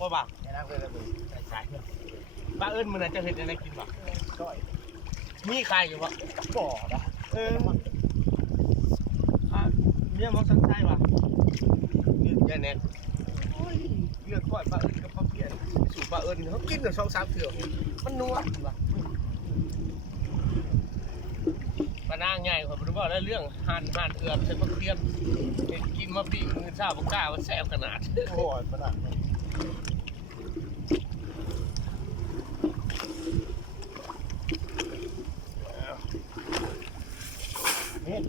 บ่บ่า แค่นั้นเลยเลย ใช่บ้าเอิญมันจะเห็นอะไรกินบ่ ก้อย มีใครอยู่บ่ บ่อนะ เนี่ยมันสังใจว่ะนี่แย่แน่เลือกก้อยบ้าเอิญกับข้าวเปียกสูบบ้าเอิญเขากินกับ2-3 เถื่อมันนัวว่ะปนางใหญ่ผมรู้ว่าเรื่องหั่นเอือบใช้มะเขือกินมาปีมือเช้าบ่กล้าว่าแซ่บขนาด โอ้ยขนาดนี้เห็น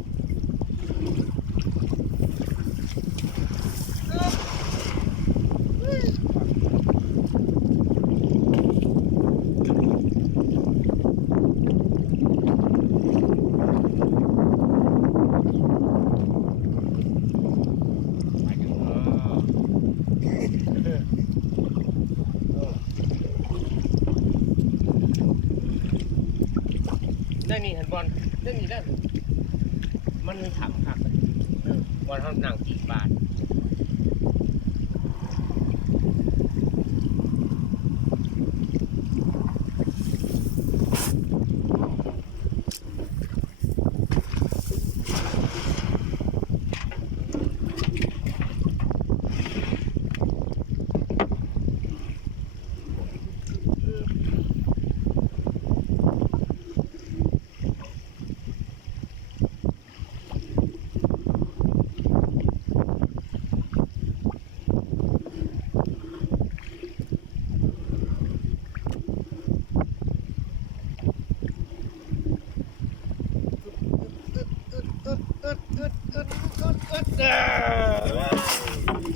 ได้นี่เห็นบอลได้นี่ได้มันมีถังผักบอลเขาหนังกี่บาท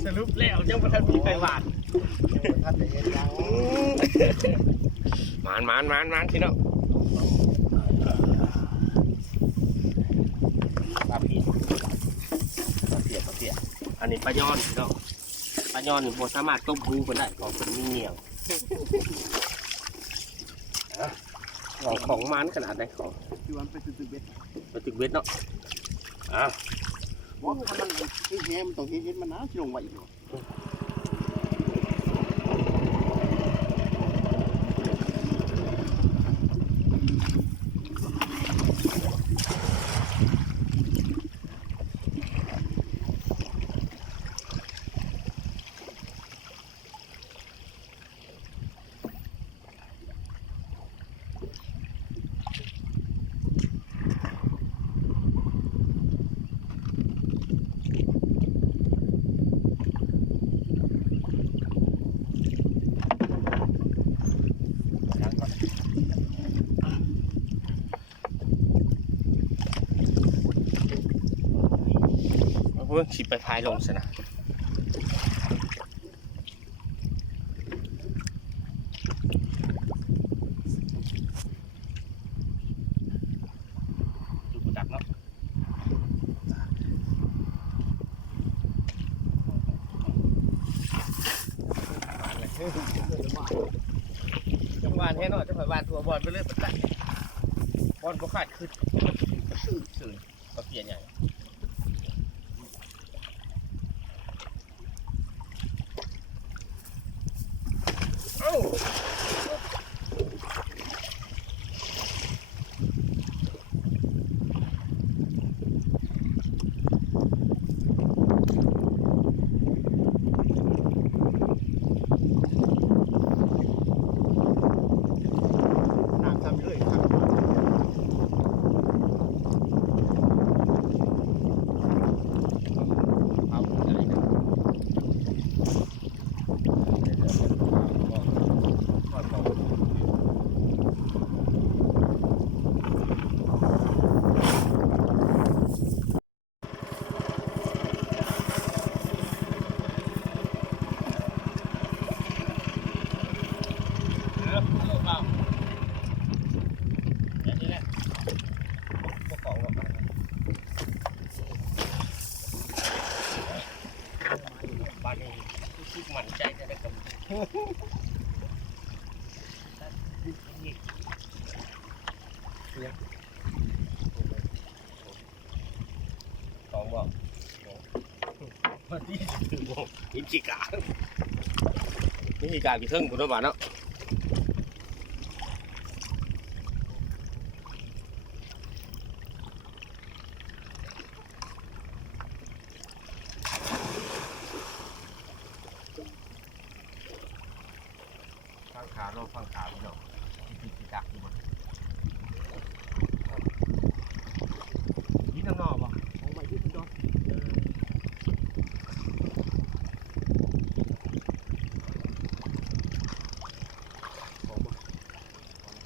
สรุปแล้วยังประทันมีไก่หวาน ท่านจะเห็นยัง มันพี่น้องปลาพีปลาเปียกอันนี้ปลาย้อนพี่น้องปลาย้อนนี่บ่สามารถต้มหูกันได้ของเป็นมีเหนียวของมันขนาดไหนของ ที่วันไปตึกเบ็ด ไปตึกเวทเนาะว่าถ้ามันเห็นมันต้องเห็นมันนะที่ลงไว้อยู่เพื่อขีดไปพายลงซะนะดูกูดักเนาะจังหวะแท้เนาะจะผ่านวานตัวบอลไปเลยปัดบอลบ่ขาดขึ้นสื่อก็เปลี่ยนใหญ่มันใจจะได้กับของบอกวันที่ถึงบอกอิจิกะ วิธีการกี่เทิงคุณต้องบอกเนาะฟังขาเราฟังขาพี่น้องที่ดักอยู่บนนี่น้ำนอกป่ะ ของใหม่ที่คุณจอด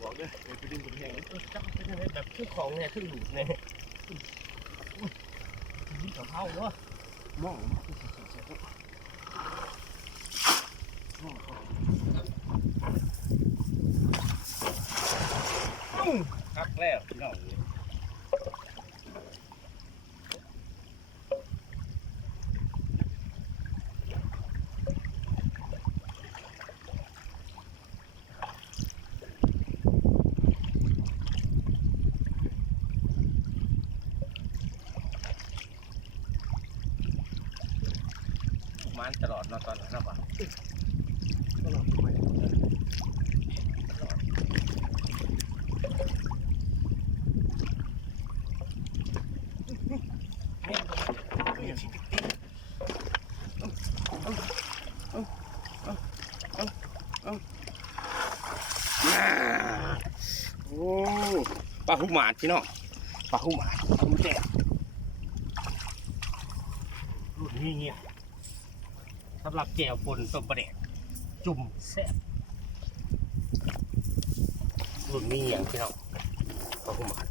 บอกด้วยไปดึงคนแห้ง จับเป็นอะไรแบบขึ้นของเนี่ยขึ้นหลุดเนี่ยนี่กับเท้าเนาะ มองคักแล้วพี่น้องมันตลอดเนาะตอนนั้นนะป่ะ ก็หลับใหม่ โอ้ปลาหูหมาดพี่น้องปลาหูหมาดปลาหูแดงรุ่นนี้เนี่ยสำหรับแก้วปนต้มปลาแดกจุ่มแซ่บรุ่นนี้อย่างพี่น้องปลาหูหมาด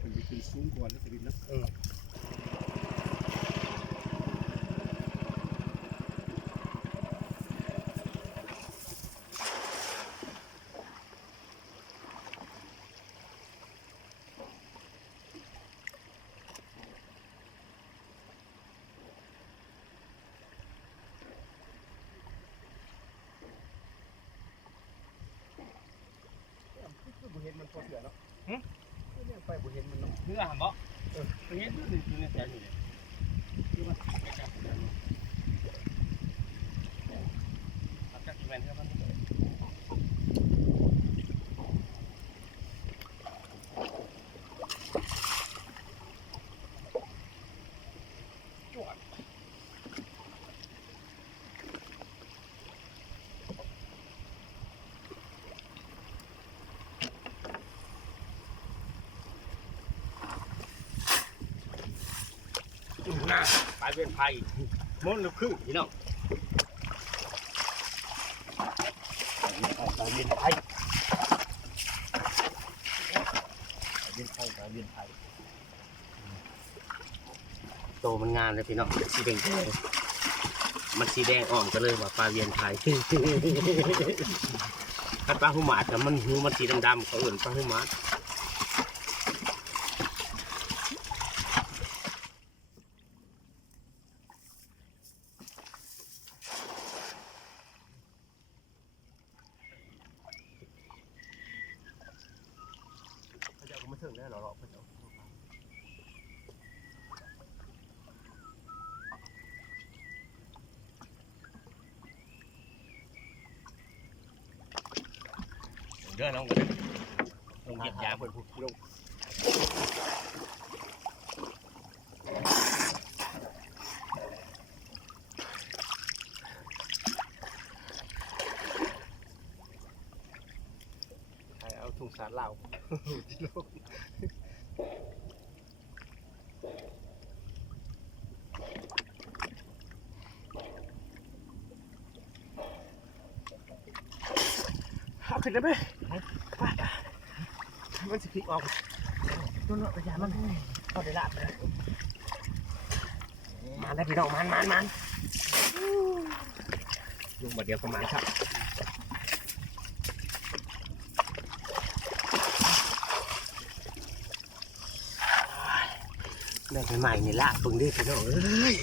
มันจะขึ้นสูงกว่าแล้วสินะ บุเห็นมันพอเสือเนาะเนี่ยไปบุเห็นมันเนาะ เนื้อหามบ่ไปเห็นอยู่ในแถวนี้เลยรับจากอีเวนต์ครับมันจวดหน้าปลายเป็นไผ่ม้วนลูกครึ่งพี่น้องปลายเป็นไผ่โตมันงานเลยพี่น้องสีแดงมันสีแดงอ่อนก็เลยว่าปลาเวียนไผ่ถ้าปลาหูหมาดแต่มันหูมันสีดำๆเขาอื่นปลาหูหมาดเขาจะเอามาถึงได้หรอเขาจะเดินน้องกันลงเหยียบยาเปิดผูกลงเอาถุงสารเหล้าที่ลงเอาขึ้นได้ไหมมันจะพลิกออกตัวเนาะระยะมันพอได้ละเลยมาได้พี่น้องมันลงมาเดียวประมาณครับแม่ใหม่ๆนี่ละปึงดิพี่น้องเอ้ย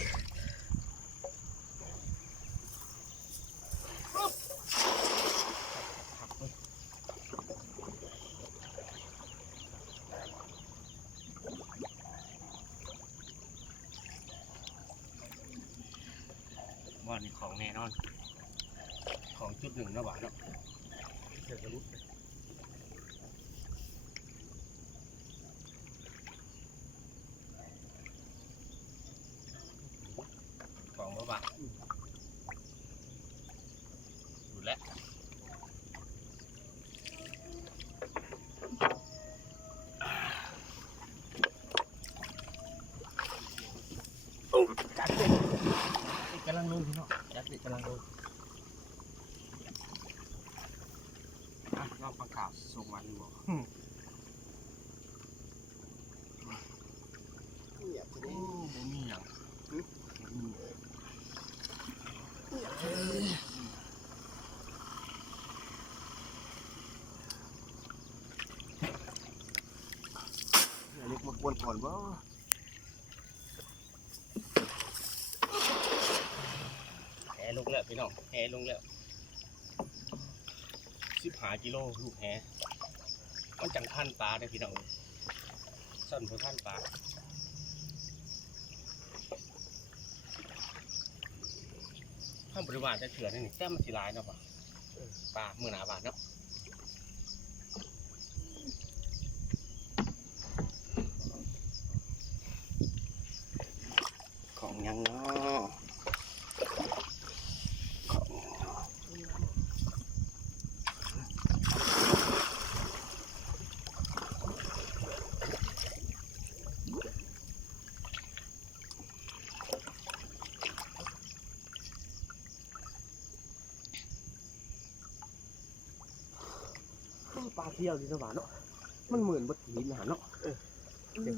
ว่านี่ของแน่นอนของจุดหนึ่งนะหวานเนาะเสือกระลุกของมาบ้าอยู่แล้วจัดเลยกำลังลงพี่น้องจัดเลยกำลังลงรอบประกาศส่งมาดูบอก เงียบไป โอ้ เลย บ่มีหยังอันนี้มากวนก่อนว่า แหลงแล้วพี่น้องแหลงแล้ว15 กิโลลูกแหมันจังท่านปลาได้พี่น้องสั่นพอท่านปลาข้ามบริวารจะเถื่อนนี่แต้มมันสิลายเนาะปลาเมื่อหนาบาทเนาะของยังเนาะปลาเที่ยวดีนะหวานเนาะมันเหมือนบัดหินนะเนาะเดี๋ยว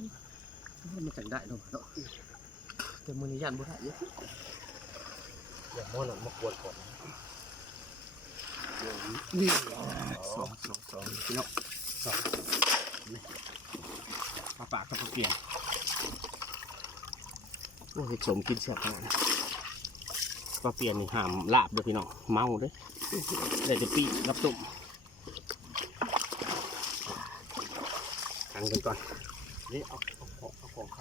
มันจังได้เนาะเนาะแต่มือนี้ยันบ่ได้เยอะอย่ามอนมากวนก่อนนี่สองพี่น้องสองปลาปากกับปลาเปลี่ยนโอ้ยสมกินแซ่บมากนะปลาเปลี่ยนนี่ห้ามลาบเด้อพี่น้องเมาเด้อได้แต่ปีกับตุ่มกันก่อนนี่เอาของใคร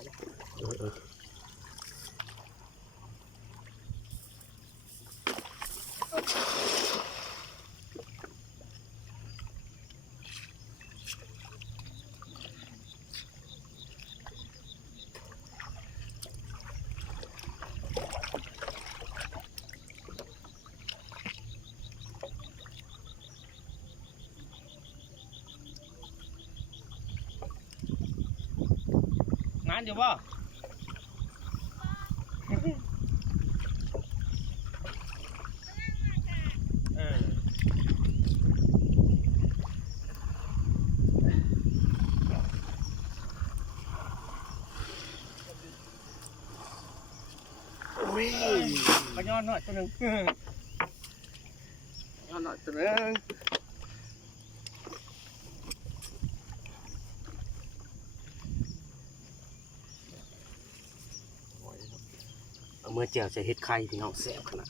งานอยู่ป่ะไปย้อนหน่อยตัวหนึ่งย้อนหน่อยตัวหนึ่งเอาเมื่อเจียวจะเฮ็ดไข่พี่น้องแซ่บขนาด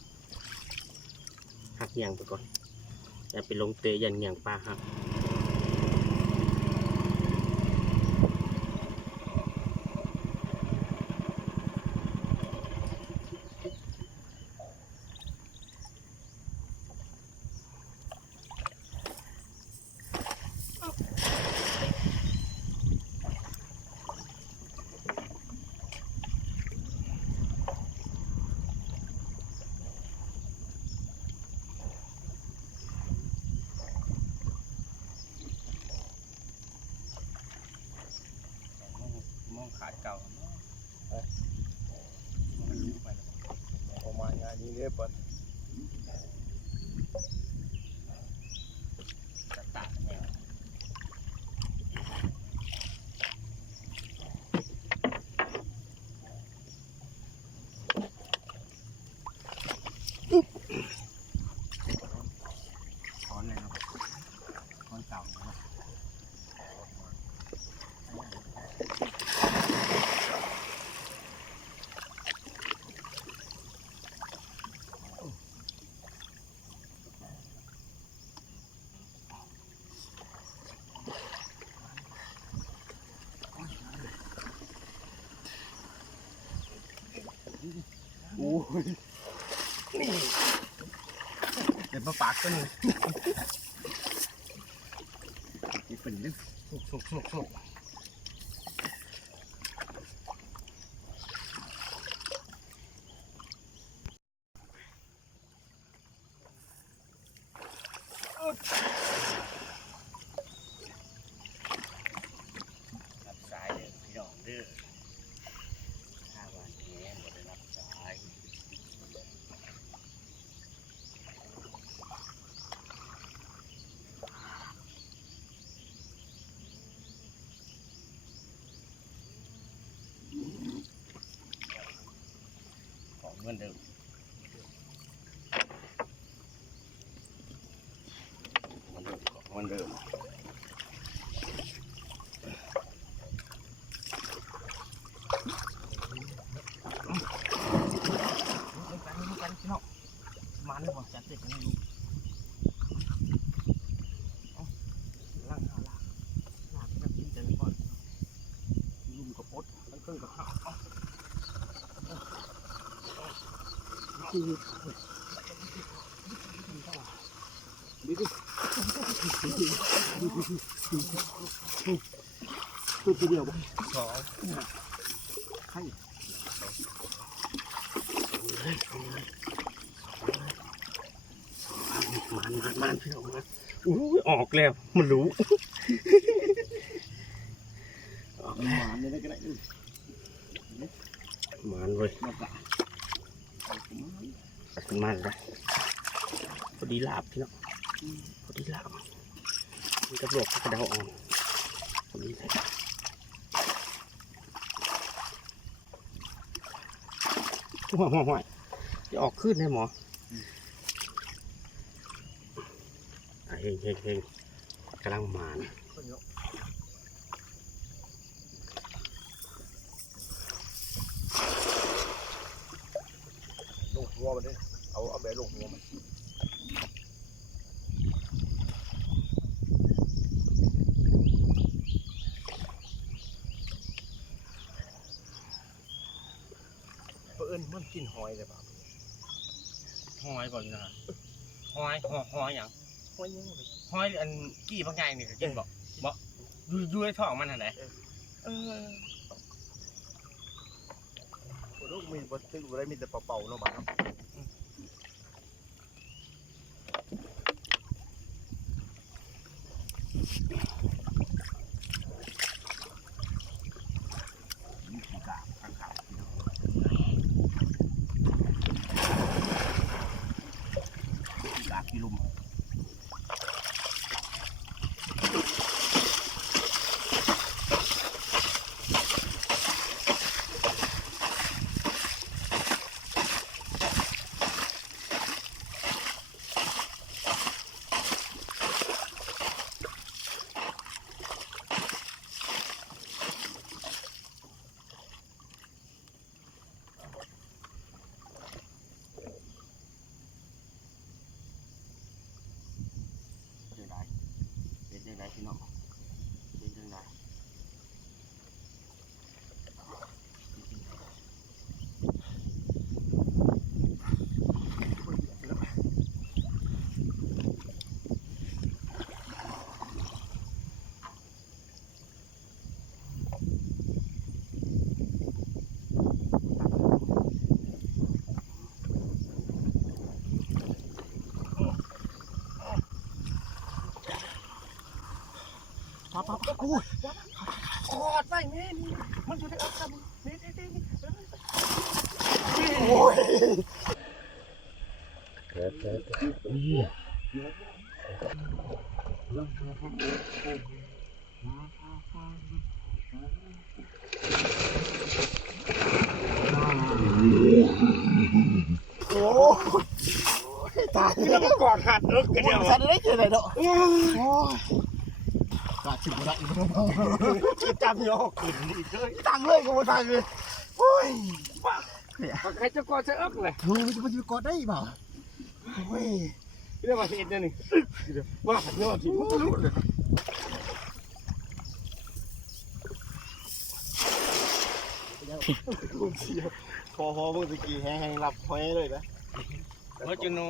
หักเงียงไปก่อนอย่าไปลงเตะยันเงียงปลาครับมองขาดเก่ามันรู้ไปแล้วประมาณงานนี้เลยปะจัดตาแนวช้อนเลยเนาะช้อนเก่าเนาะ นี่เดี๋ยวมาปากก็นี่เป็นเรื่องสุกรับสายเด้อพี่น้องเด้อถ้าวันนี้บ่ได้รับสายของเหมือนเดิมเหมือนเดิมมันบอกจัดเด็กนี่ลูกล่างหาลากไปกินแต่ละก่อนลุมกับปดมันเครื่องกับข้าวคือดิตัวเดียวสองไข่มันพี่น้องนะออกแล้วมันรู้ออกแล้วมันเลยก็ได้มันเลยมันเลยพอดีลาบพี่น้องพอดีลาบมันกระโดดกระเดาอ่อนพอดีเลยห่วยจะออกขึ้นได้หมอเฮงกำลังมาลงหัวมันเลยเอาแบบลงหัวมันมันกินหอยเลยป่ะหอยก่อนนะหอยอย่างหอยอันกี้บางอย่างนี่กินบอกอยู่ในท้องมันอะไรลูกมีบดซื้อได้มีแต่เป่าๆเนาะบ้างกิลุมพี่น้องเป็นจังไดปั๊บกูกอดไปแม่นี่มันอยู่ในอัตรานี่โอ้ยโอ้ตายแล้วมันกอดขาดเอิ๊กกันเดียวสันได้เจอไหนเนาะกาดถึงได้จำยอกขึ้นอีกเลยตังเลยก็มาตังเลยโอ้ยใครจะกอดจะเอิ๊กเลยเฮ้ยมันจะกอดได้เปล่าโอ้ยเรื่องมาเห็นนั่นนี่ว่าหันยอดที่มันรู้เลยคอหอมึงตะกี้แห้งหลับหอยเลยนะ เมื่อจูนู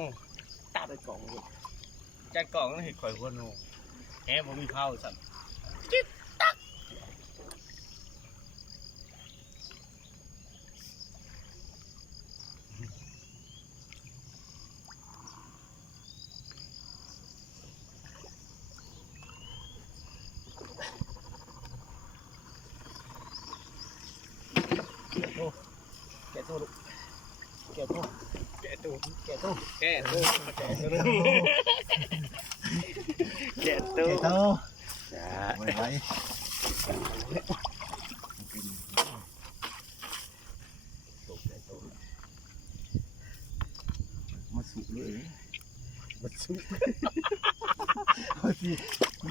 ตาไปกล่องเลย จัดกล่องแล้วเห็ดข่อยหัวนูแหมผมมีเผาสั่นแกะตัวลูกแกะตัว แกะตู้ แกะตัว แกะตู้แกะตู้แกะตู้ เต้า จ้า ไว้มาสุกเลยมาสุก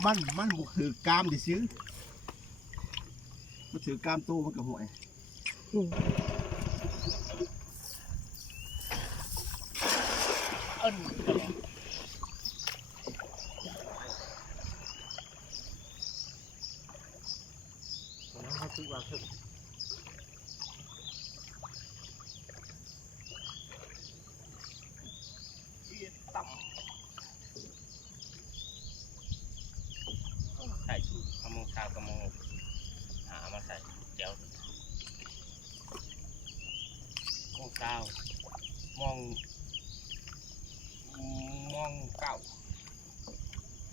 มันบุกถือกามดิซื้อมาถือกามตู้มันกับหวย เอิ้น น้ำเขาซื้อวางถึง ใส่สูตรขโมงชาวขโมงหามาใส่เจียวโค้งเก้ามองเก้า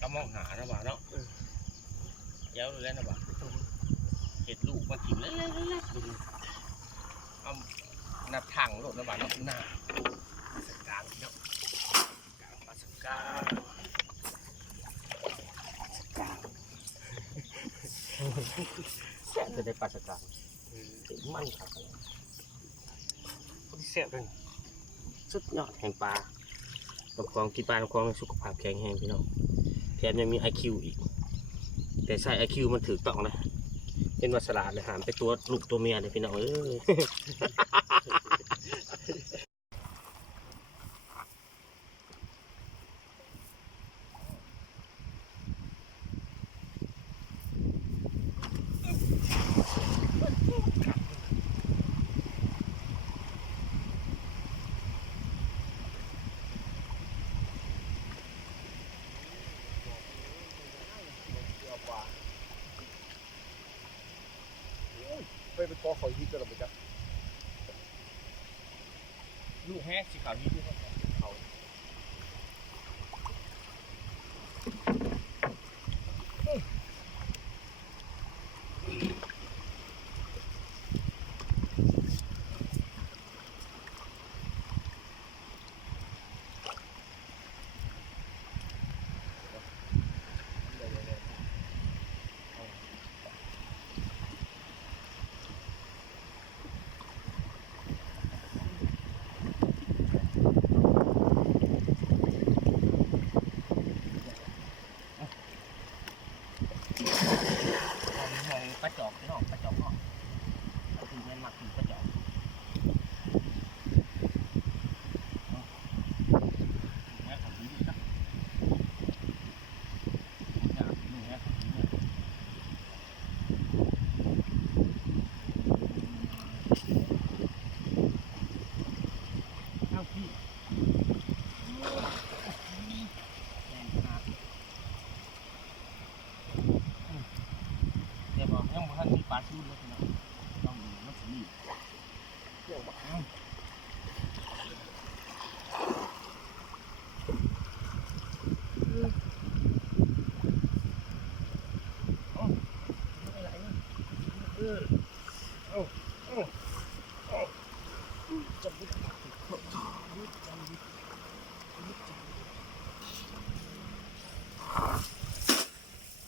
กำมองหานะบ่าเนาะเจียวเลยนะบ่าเห็ดลูกมากินเลยเอาหน้าถังโหลดนะบ่าเนาะหน้าสกางเนาะกลางปลาสกาง แซ่บจะได้ปลาสกางถึงมันครับ เสียบเลย สุดยอดแห่งปลาลำคลองกินปลาลำคลองสุขภาพแข็งแรงพี่น้องแถมยังมี IQ อีกแต่ใส่ IQ มันถือต้องนะเป็นวัสลาดเลยหามไปตัวลูกตัวเมียเลยพี่น้องเอ้ย ไปเป็นกอขอยฮิตจะหรอไปจ้ะ ลูกแห้สีขาวนี่ที่เขา มองปลาจอกพี่น้องปลาจอกเนาะคือแม่นมักกินปลาจอกแม่ของพี่นะอยากดูแม่ของพี่เนี่ยเอาพี่แรงขนาดเดี๋ยวบอกยังบ่ทันมีปลาชูเลยพี่น้องต้องดูมันสิมีเกี่ยวบ่เอา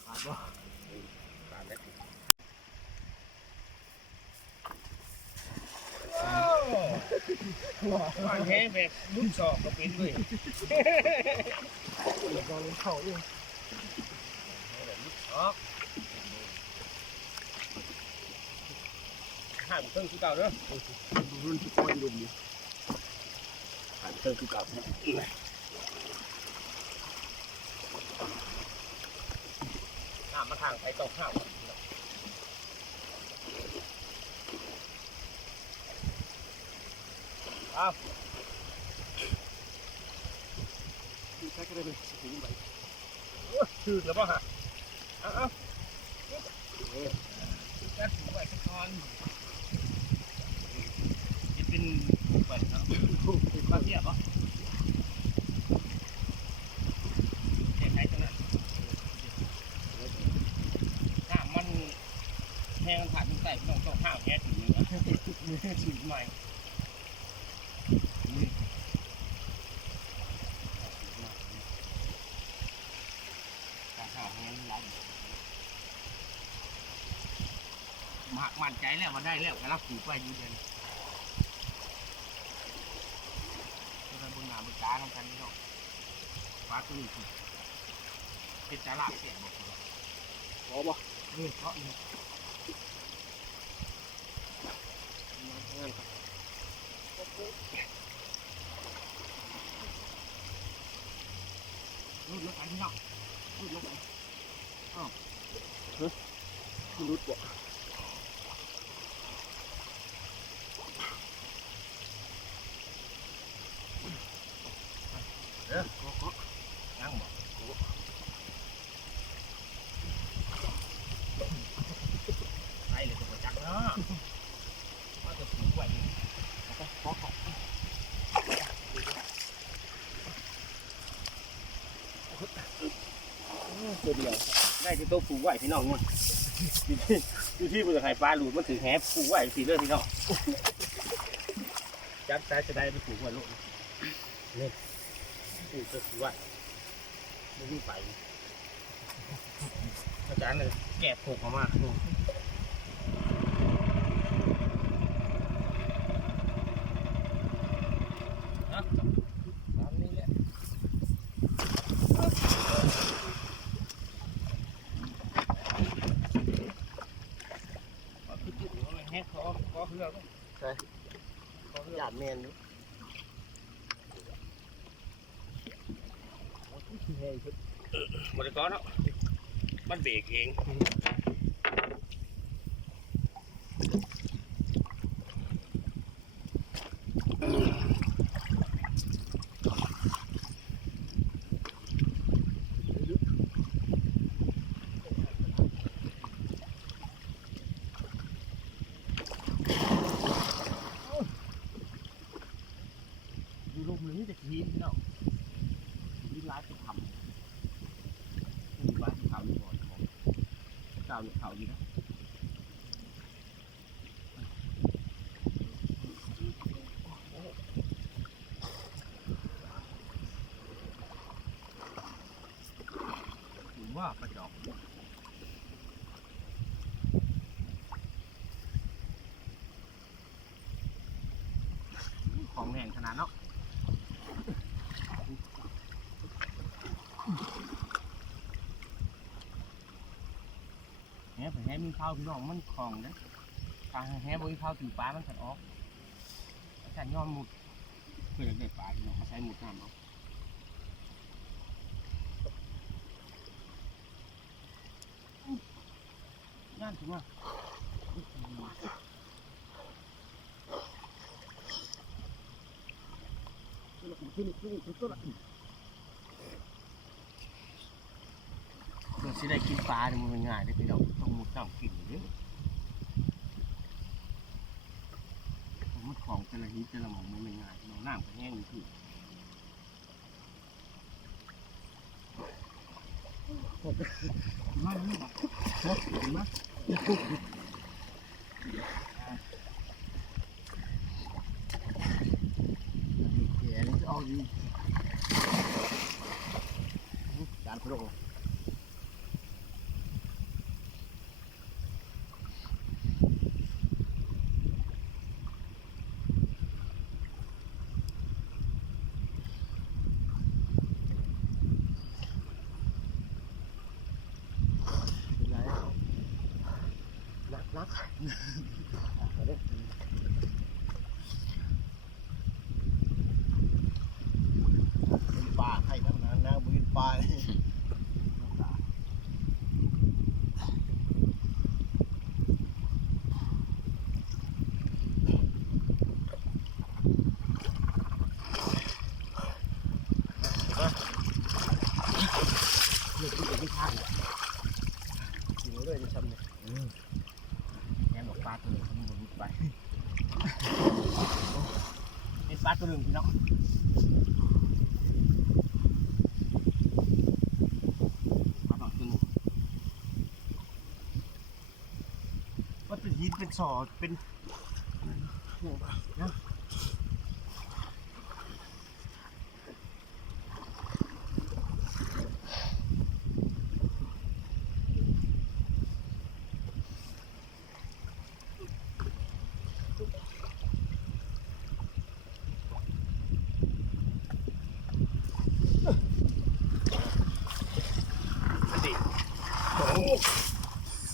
ขาดบ่ บ้านแห้งแบบรุ่นสอบก็เป็นเลย กอเล่นเข่าอยู่ ห่างเครื่องคือเก่าเด้อ ดูรุ่นที่ก้อยลุมนี่ ห่างเครื่องคือเก่าน้ำมาทางไปตกข้าวอ้าว ก็ได้เลยถึงไป ถือแล้วป่ะฮะเอาจัดถูไว้สักก้อนจะเป็นไว้เนาะมาเทียบป่ะแค่ไหนตัวนั้นถ้ามันแห้งผ่านใส่ต้องข้าวแค่ถึงเนื้อถึงใหม่ข้าวแห้งไหลมั่นใจแล้วว่าได้แล้วกำลังผูกไว้อยู่เดือนเราบุญนาบุญตาทำกันนี่เนาะฟ้าตัวนี้เป็นตลาดเสียบอกเลย พอบ่ เพราะนี่ งานครับ รูดลงไปที่เนาะรูดลงไป มันรุดบ่ นั่งบอกไปเลยตัวจักเนาะว่าจะผูกไว้ขอตัวเดียวได้ที่โต๊ะผูกไว้พี่น้องมันอยู่ที่บุญไข่ปลาหลุดมันถือแหผูกไว้สีเลือดพี่น้องจับจะได้ไปผูกไว้ลูกนี่ผูกจะผูกไว้ไม่วิ่งไปอาจารย์เลยแกะผูกออกมาตามนี้แหละคือจุดของมันแฮกคอเรือก็หยาดแมนอยู่ บริกรเนาะมันเบรกเองดูลมเลยนี่จะกินเนาะกินร้ายจะทำร้ายจะทำก่อนเจ้าเนี่ยเขาอยู่นะผมว่าประจอบของแรงขนาดเนาะแหผมแหมีข้าวพี่น้องมันคลองนะทางแหบริข้าวถือปลามันขัดออกอาจารย์ย้อนหมุดเพื่อจะได้ปลาพี่น้องเขาใช้หมุดน้ำเอาย่านถึงว่าเราสิได้กินปลาเนี่ยมันง่ายเลยพี่น้องต้องมุดน้ำกินเยอะผมมุดของแต่ละนิดแต่ละหม่อมมันไม่ง่ายน้องน้ำก็แห้งอยู่ที่มานี่บอกเห็นไหมแก่เลยจะเอาอยู่ การพระองค์ รักเป็นป่าให้ทั้งนั้นนะมือป่า ข้าง กินเลยจะทำเนี่ย แง่บอกปลาตัวหนึ่งมันหลุดไปเป็นปลาตัวหนึ่งพี่น้องปลาตัวหนึ่งว่าเป็นหินเป็นสอดเป็นนะ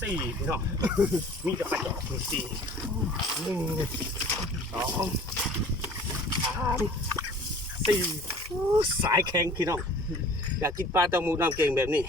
สี่พี่น้องมีแต่ปลาจอกสี่1 2 3 4สายแข็งพี่น้องอยากกินปลาตะมูน้ำเก่งแบบนี้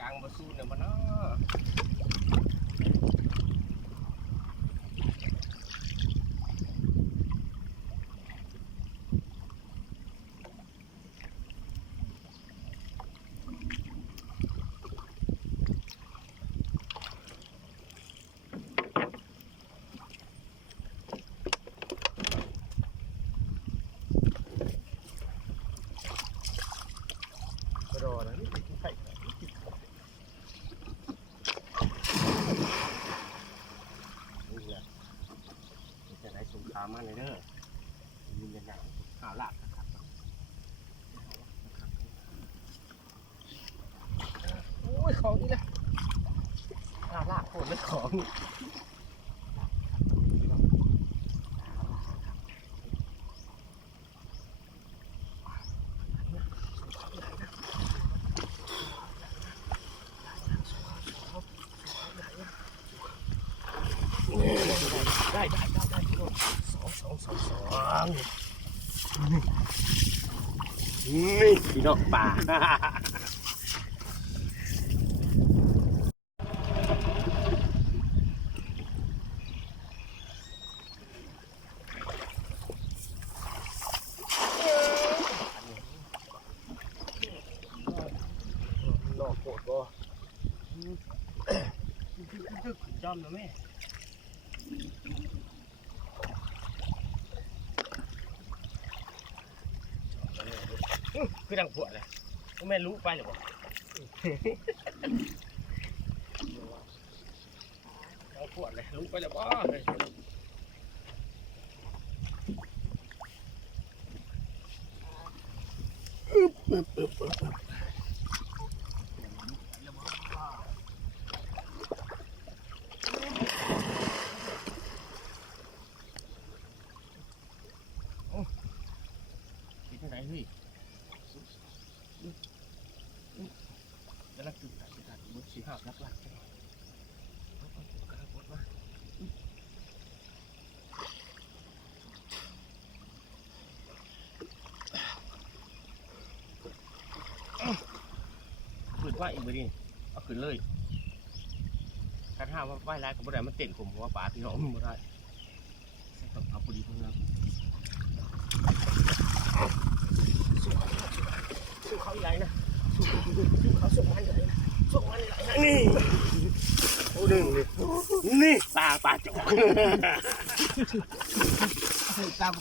กลางมาสู้เนี่ยมันเนาะรอนะนี่กินไข่นี่แหละจะได้สงครามมาเลยเด้อยินดีนะข่าวลาบนะครับโอ้ยของนี่แหละข่าวลาบโคตรเลยของได้2 นี่พี่น้องป่าหลอกโกรธบ่จอมนะแม่คือดังปวดเลยแม่รู้ไปหรือเปล่าดังปวดเลยรู้ไปหรือเปล่าคิดยังไงเฮ้ยแล้วนักศึกษาบุตรสีหาบลักๆขึ้นว่าอีกบ่ดิเอาขึ้นเลยถ้าถามว่าไหว้ร้ายกับบ่ได้มันเต้นผมว่าป่าพี่น้องบ่ได้ต้องเอาพอดีพอดีสู้เขาใหญ่นะสู้เขาส่งมันใหญ่นะส่งมันใหญ่นะนี่โอ้ดึงนี่ปลาจอกตาม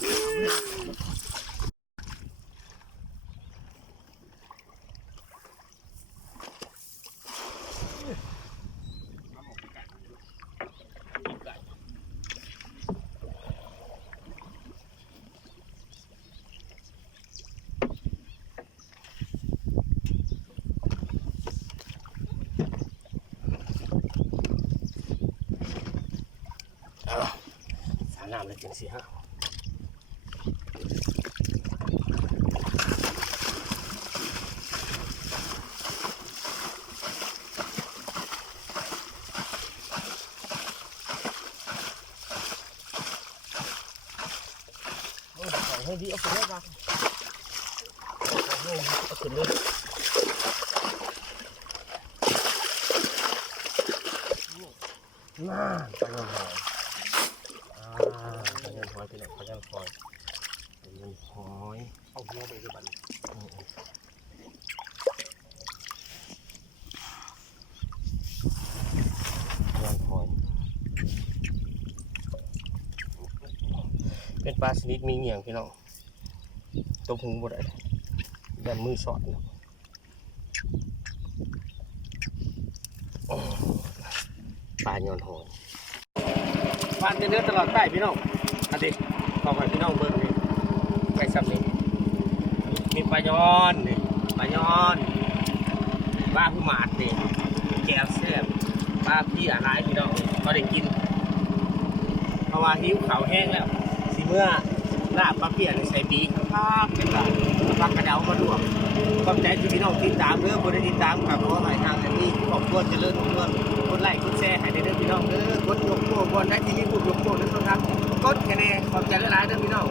สาน้ำเลยจังสิฮะ ให้ดีเอาขึ้นได้ปะเอาขึ้นเลยน่าปลาเงินหอยปลาเงินหอยไปไหนปลาเงินหอยปลาเงินหอย เอาหัวไปด้วยบัน ปลาเงินหอยเป็นปลาชนิดมีเหงี่ยงพี่น้องตัวพุงบดอะไรยันมือสอดเนาะปลาเงินหอยปลาเนื้อตลอดใต้พี่น้องอันนี้ขอให้พี่น้องเบิ่งนี่ไปซ้ำนี่มีปลาย้อนนี่ปลาย้อนปลาผู้หมาดนี่แก้วแซ่บปลาพี่อะไรพี่น้องก็ได้กินเพราะว่าหิวข้าวแห้งแล้วสิเมื่อลาบปลาเพี้ยนใส่ปีข้างๆเป็นปลาปลากระเดาก็ดวงขอบใจที่พี่น้องติดตามเด้อบ่ได้ติดตามครับเพราะว่าหลายทางอันนี้ครอบครัวเจริญรุ่งเรืองกดไลค์กดแชร์ให้ได้เด้อพี่น้องเด้อกดยกโป้ก่อนได้ที่มีผู้ยกโป้เด้อครับกดแค่นี้ขอบใจหลายๆเด้อพี่น้อง